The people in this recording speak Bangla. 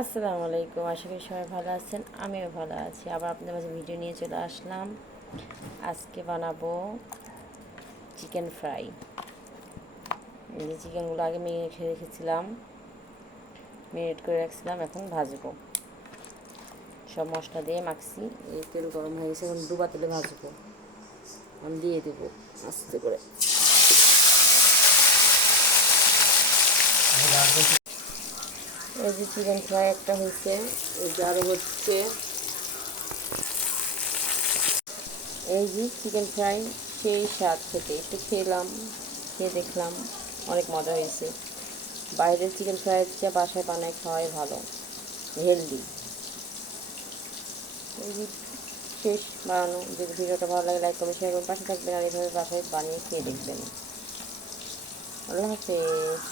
আসসালামু আলাইকুম, আশা করি সবাই ভালো আছেন। আমিও ভালো আছি। আবার আপনাদের মাঝে ভিডিও নিয়ে চলে আসলাম। আজকে বানাবো চিকেন ফ্রাই। এই যে চিকেনগুলো আগে মেরিনেট করে রাখছিলাম, এখন ভাজবো। সব মশলা দিয়ে মাখছি, এই তেল গরম হয়ে গেছে, এখন ডুবা তেলে ভাজবো। এখন দিয়ে দেবো আস্তে করে। এই যে চিকেন ফ্রাই একটা হয়েছে, এই যে আরও হচ্ছে। এই যে চিকেন ফ্রাই সেই স্বাদ খেতে, একটু খেয়ে দেখলাম অনেক মজা হয়েছে। বাইরের চিকেন ফ্রাইয়ের চেয়ে বাসায় বানায় খাওয়াই ভালো, হেলদি। এই যে শেষ বানানো। যদি ভিডিওটা ভালো লাগে লাইক করবেন, শেয়ার করবেন, পাশে থাকবেন, আর এইভাবে বাসায় বানিয়ে খেয়ে দেখবেন। আল্লাহ হাফেজ।